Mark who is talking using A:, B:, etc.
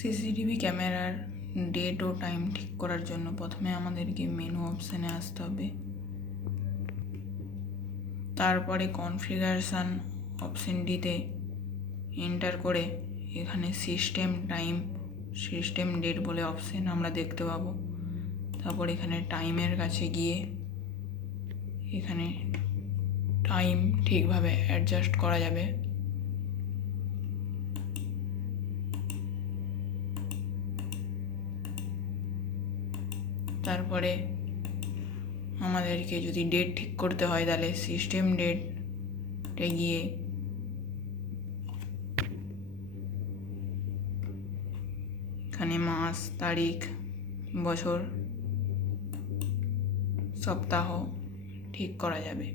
A: CCTV ক্যামেরার date ও time ঠিক করার জন্য প্রথমে আমাদেরকে মেনু অপশানে আসতে হবে। তারপরে কনফিগারেশান অপশানটিতে এন্টার করে এখানে সিস্টেম টাইম সিস্টেম ডেট বলে অপশান আমরা দেখতে পাবো। তারপর এখানে টাইমের কাছে গিয়ে এখানে টাইম ঠিকভাবে অ্যাডজাস্ট করা যাবে। তারপরে আমাদেরকে যদি ডেট ঠিক করতে হয় তাহলে সিস্টেম ডেটে গিয়ে এখানে মাস, তারিখ, বছর, সপ্তাহ ঠিক করা যাবে।